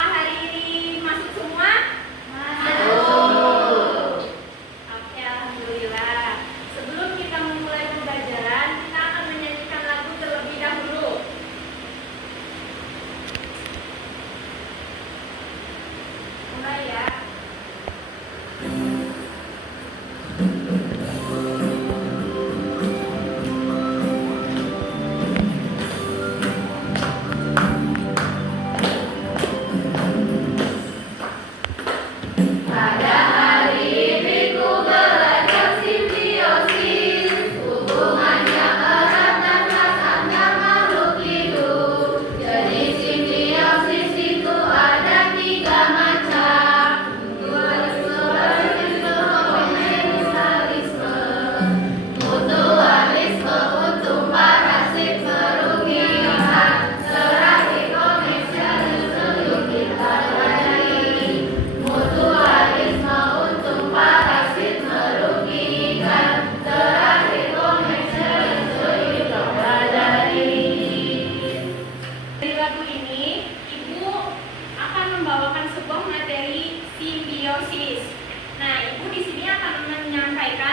Hari ini masuk semua? Masuk. Oke, alhamdulillah. Sebelum kita memulai pembelajaran, kita akan menyanyikan lagu terlebih dahulu. Mulai ya.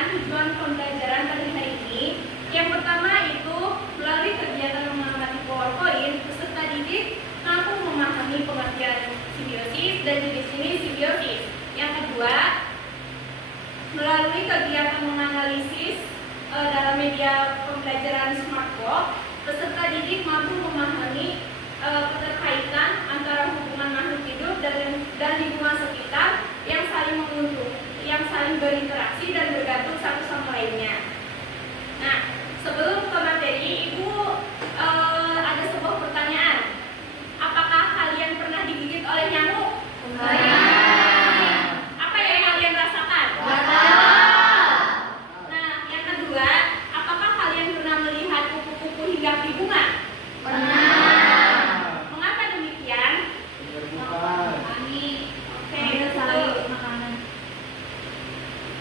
Tujuan pembelajaran pada hari ini, yang pertama itu melalui kegiatan mengamati PowerPoint, peserta didik mampu memahami pengertian simbiosis dan jenis simbiosis. Yang kedua, melalui kegiatan menganalisis dalam media pembelajaran SmartBox, peserta didik mampu memahami keterkaitan antara hubungan makhluk hidup dan lingkungan sekitar yang saling menguntungkan, yang saling berinteraksi dan bergantung satu sama lainnya. Nah, sebelum ke materi, Ibu ada sebuah pertanyaan. Apakah kalian pernah digigit oleh nyamuk? Apa yang kalian rasakan? Nah, yang kedua, apakah kalian pernah melihat kupu-kupu hinggap di bunga? Mengapa demikian?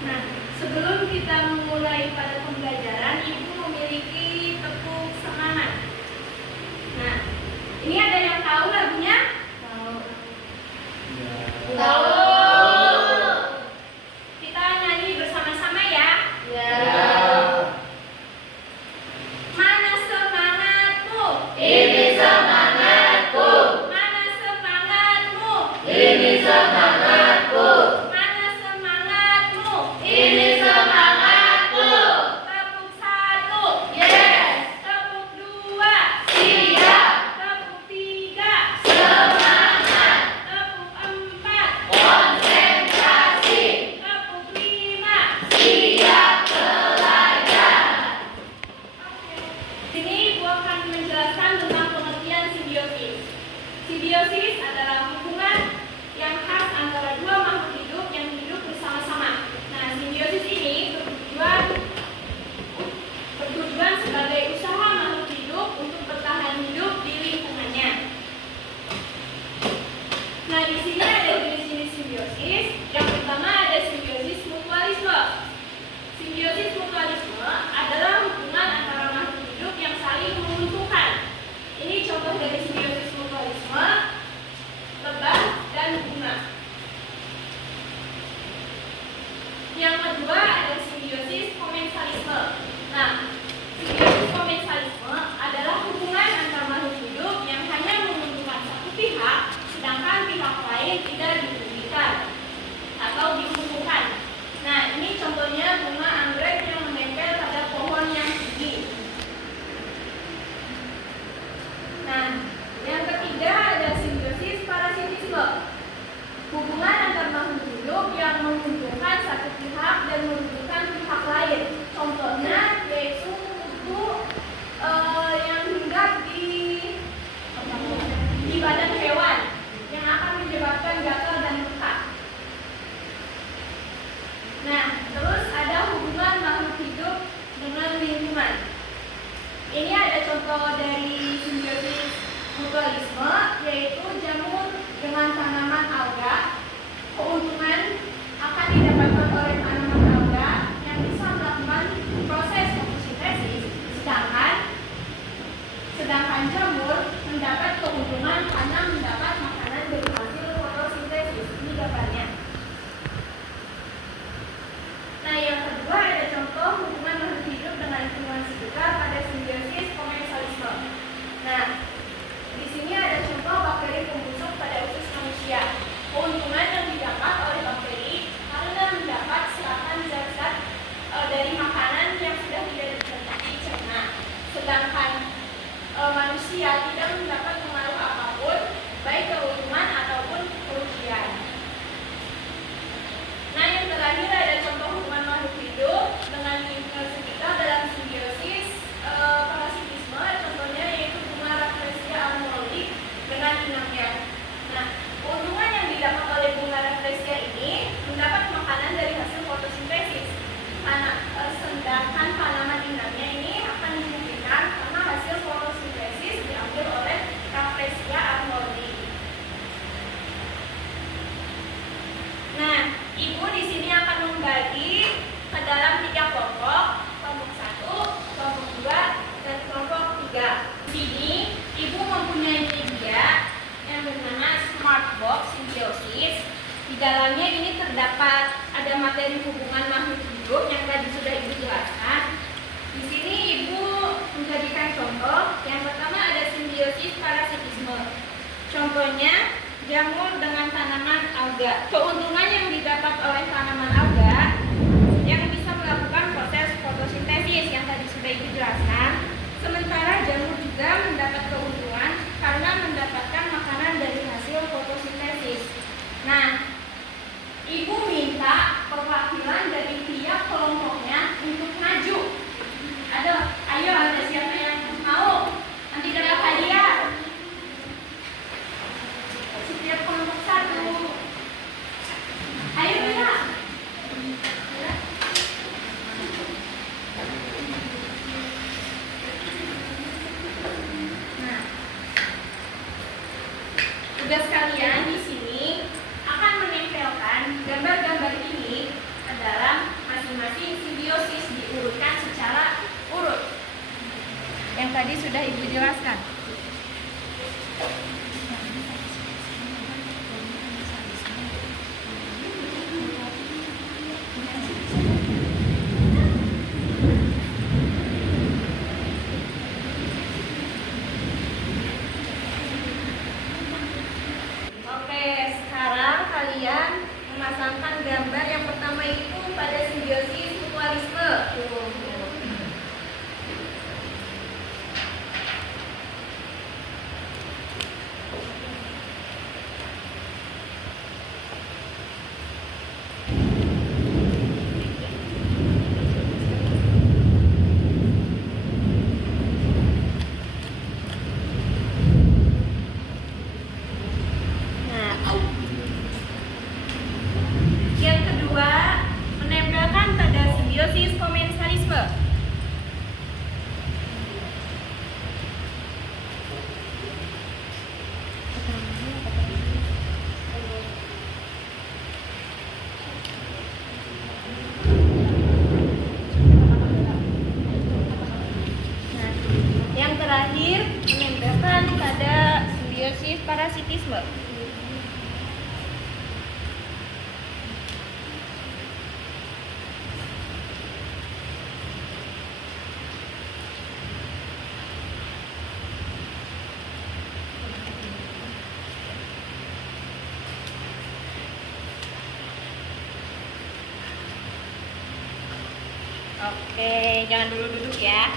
Nah, sebelum kita memulai pada pembelajaran, Ibu memiliki tepuk semangat. Nah, ini ada yang tahu lagunya? Tahu. Kita nyanyi bersama-sama ya? Mana semangatmu? Ini semangatku. Mana semangatmu? Ini semangatku. Mana semangatmu? Ini semangatku. Tepuk satu. Yes. Tepuk dua. Siap. Tepuk tiga. Semangat. Tepuk empat. Konsentrasi. Tepuk lima. Siap belajar. Sini Ibu akan menjelaskan tentang pengertian simbiosis. Simbiosis adalah hubungan yang khas antara dua makhluk hidup yang hidup bersama-sama. Nah, simbiosis ini bertujuan sebagai usaha makhluk hidup untuk bertahan hidup di lingkungannya. Nah, di sini ada jenis-jenis simbiosis. Yang pertama ada simbiosis mutualisme. Simbiosis mutualisme adalah hubungan antara makhluk hidup yang saling menguntungkan. Ini contoh dari simbiosis mutualisme: lebah dan bunga. Yang kedua ada simbiosis komensalisme. Nah, simbiosis komensalisme adalah hubungan antara makhluk hidup yang hanya menguntungkan satu pihak, sedangkan sedangkan pihak lain tidak dirugikan atau diuntungkan. Nah, ini contohnya bunga anggrek yang menempel pada pohon yang tinggi. Nah, yang ketiga ada simbiosis parasitisme. Hubungan antar makhluk hidup yang menguntungkan satu pihak dan merugikan pihak lain. Contohnya yaitu kutu yang hinggap di badan hewan yang akan menyebabkan gatal dan retak. Nah, terus ada hubungan makhluk hidup dengan lingkungan. Ini ada contoh dari simbiosis mutualisme, yaitu jamur dengan tanaman alga. Keuntungan akan didapatkan oleh tanaman alga yang bisa melakukan proses fotosintesis, sedangkan jamur mendapat keuntungan karena mendapat makanan dari hasil fotosintesis. Ini gambarnya. Nah, yang kedua ada contoh hubungan makhluk hidup dengan lingkungan sekitar pada simbiosis komensalisme. Nah, di sini ada contoh bakteri pembusuk pada usus manusia. Keuntungan yang didapat oleh bakteri karena mendapat serapan zat-zat dari makanan yang sudah tidak dicerna, sedangkan manusia tidak mendapat pengaruh apapun, baik keuntungan ataupun kerugian. Nah, yang terakhir ada contoh hubungan makhluk hidup dengan lingkungan sekitar dalam simbiosis parasitisme. Contohnya yaitu bunga Rafflesia armorelli dengan inangnya. Nah, keuntungan yang didapat oleh bunga Rafflesia ini mendapat makanan dari hasil fotosintesis. Sedangkan tanaman inangnya ini akan dirugikan karena hasil fotosintesis diambil oleh Rafflesia armorelli. Nah, Ibu di sini akan membagi ke dalam 3 kelompok, kelompok 1, kelompok 2, dan kelompok 3. Di sini Ibu mempunyai media yang bernama Smart Box Symbiosis. Di dalamnya ini terdapat ada materi hubungan makhluk hidup yang tadi sudah Ibu jelaskan. Di sini Ibu menjadikan contoh. Yang pertama ada simbiosis parasitisme. Contohnya jamur dengan tanaman alga. Keuntungan yang didapat oleh tanaman alga yang bisa melakukan proses fotosintesis yang tadi sudah Ibu jelaskan. Sementara jamur juga mendapat keuntungan karena mendapatkan makanan dari hasil fotosintesis. Nah, Ibu minta perwakilan dari tiap kelompoknya untuk maju. Ayo ada siapa yang mau? Nanti dapat hadiah. Setiap kelompok 1. Ayo Mira. Nah, tugas kalian di sini akan menempelkan gambar-gambar ini ke dalam masing-masing simbiosis, diurutkan secara urut yang tadi sudah Ibu jelaskan. Oke, sekarang kalian memasangkan gambar yang pertama itu pada simbiosis mutualisme. Yang kedua, menempelkan pada simbiosis komensalisme. Nah, yang terakhir, menempelkan pada simbiosis parasitisme. Oke, jangan dulu duduk ya.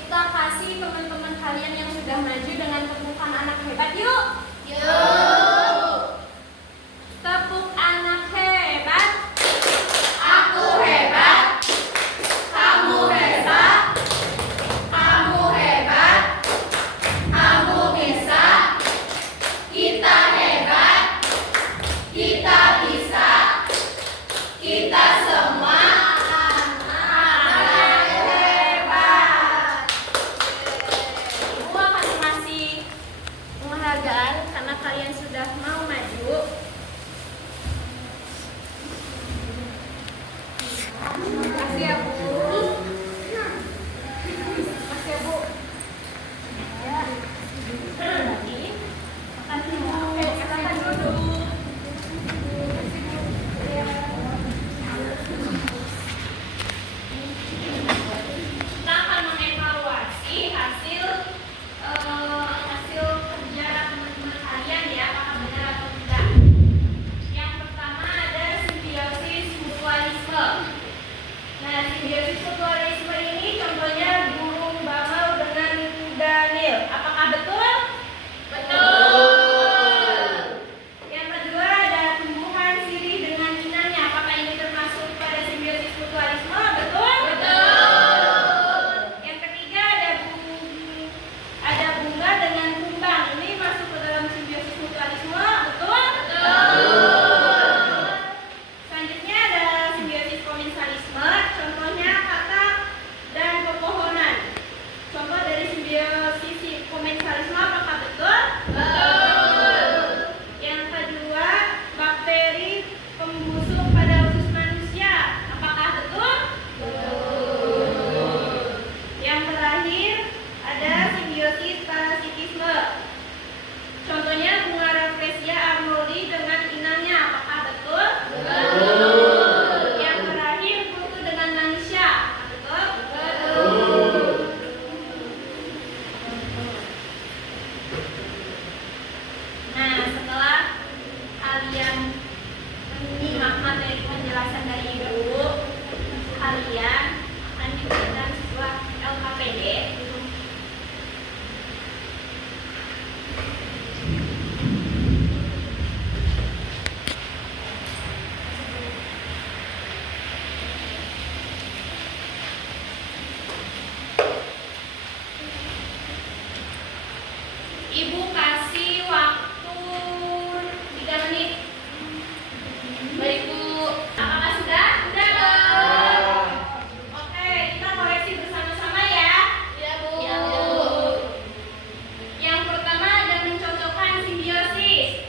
Kita kasih teman-teman kalian yang sudah maju dengan tepukan anak hebat yuk. Yuk. Tepuk anak hebat. Aku hebat. Kamu hebat. Kamu hebat. Kamu bisa. Kita hebat. Kita bisa. Kita semua anak hebat. Ibu akan kasih penghargaan karena kalian sudah mau maju. Makasih ya Bu. Makasih ya Bu. Lagi. Makasih Bu. Oke, silakan duduk. Kita akan mengevaluasi hasil kerja teman-teman kalian ya, apakah benar atau tidak. Yang pertama ada simbiosis mutualisme. Nah, simbiosis mutualisme ini contohnya burung bangau dengan Daniel. Apakah betul? Betul. Yang kedua ada tumbuhan sirih dengan inangnya. Apakah ini termasuk pada simbiosis mutualisme? Betul? Betul. Yang ketiga ada bunga dengan kumbang. Ini masuk ke dalam simbiosis mutualisme. Betul? Betul. Selanjutnya ada simbiosis komensalisme. Contohnya katak dan pepohonan. Contoh dari simbiosis komensalisme apakah betul? Betul. Yang kedua, bakteri pembusuk pada usus manusia. Apakah betul? Betul. Yang terakhir, ada simbiosis parasitisme. Contohnya bunga Rafflesia arnoldii dengan inangnya. Apakah betul? Betul. Yang terakhir, kutu dengan manusia. Apakah betul? Betul. Nah, setelah kalian menyimak materi penjelasan dari Ibu, kalian akan diberikan sebuah LKPD. Ibu kasih waktu 3 menit. Baik Bu, apakah sudah? Sudah. Oke, kita koreksi bersama-sama ya. Iya, Bu. Yang pertama ada mencocokkan simbiosis.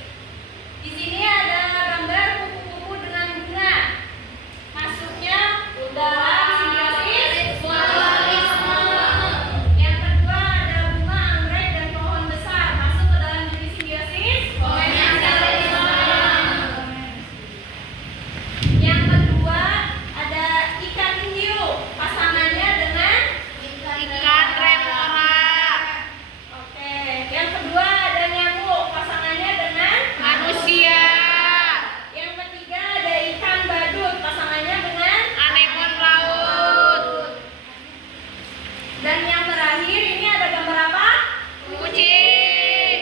Di sini ada gambar kupu-kupu dengan bunga. Masuknya dalam simbiosis mutualisme. Yang kedua ada bunga anggrek dan pohon besar. Masuk ke dalam jenis simbiosis Komensalisme. Yang kedua ada ikan hiu. Pasangannya dengan Ikan remora. Oke. Yang kedua ada nyamuk. Pasangannya dengan Manusia. Yang ketiga ada ikan badut. Pasangannya dengan Anemon laut. Dan yang terakhir ini ada gambar apa? Kucing.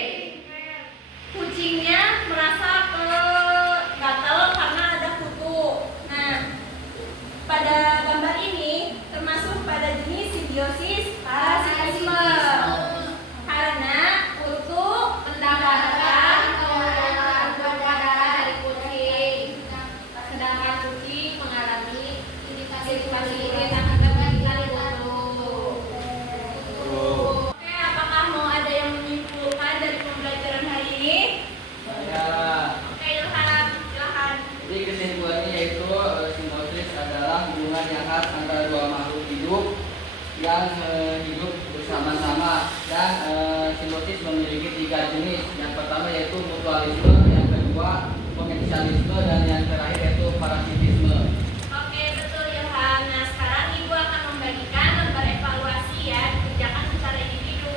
Kucingnya merasa gatal karena ada kutu. Nah, pada gambar ini termasuk pada jenis simbiosis parasitisme. Karena kutu mendapatkan darah dari kucing, sedangkan kucing mengalami sirkulasi urin akan dari kutu. Oke, apakah mau ada yang menyimpulkan dari pembelajaran hari ini? Ya, Oke, Ilham, silakan. jadi kesimpulannya yaitu simbiosis adalah hubungan yang khas antara dua makhluk hidup yang hidup bersama-sama dan simbiosis memiliki 3 jenis. Yang pertama yaitu mutualisme, yang kedua komensalisme, dan yang terakhir yaitu parasitisme. Oke, betul Ilham. Nah, sekarang Ibu akan membagikan lembar evaluasi ya, dikerjakan secara individu.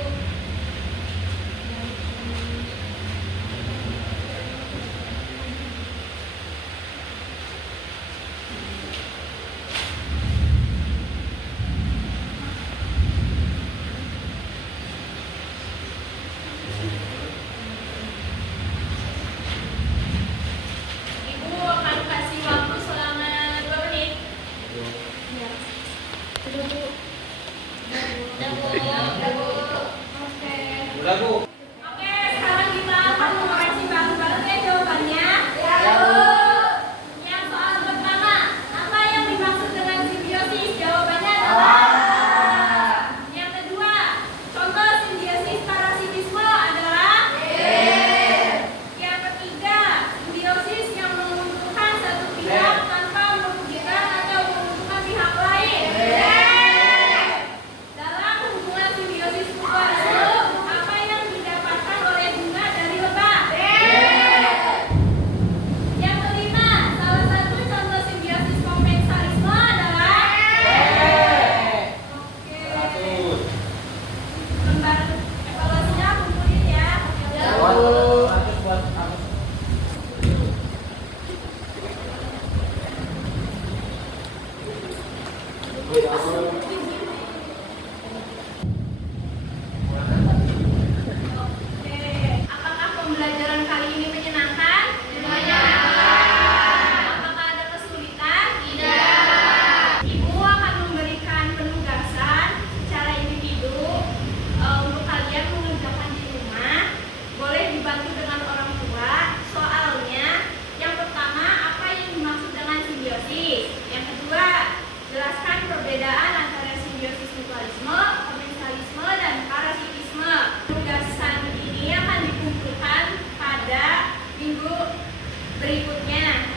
berikutnya.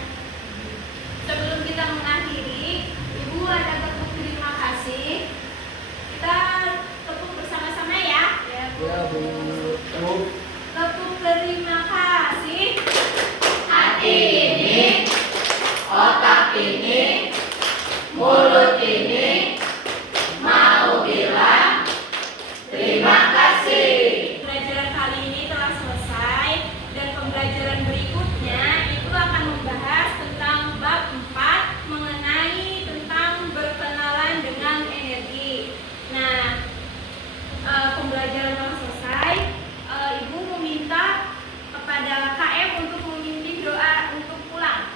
Sebelum kita mengakhiri, Ibu ada tepuk terima kasih. Kita tepuk bersama-sama ya. Ya, Bu. Tepuk terima kasih. Hati ini, otak ini, mulut ini mau bilang terima kasih. Pembelajaran kali ini telah selesai dan pembelajaran berikutnya itu akan membahas tentang bab 4 mengenai tentang berkenalan dengan energi. Nah, pembelajaran telah selesai. Ibu meminta kepada KM untuk memimpin doa untuk pulang.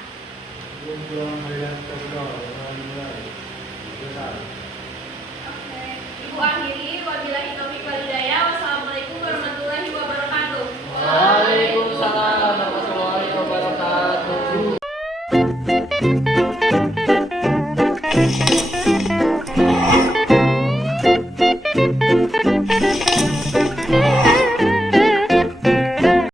Oke. Ibu akhiri, wabillahi taufiq wal hidayah. Wassalamualaikum warahmatullahi wabarakatuh. Waalaikumsalam warahmatullahi wabarakatuh.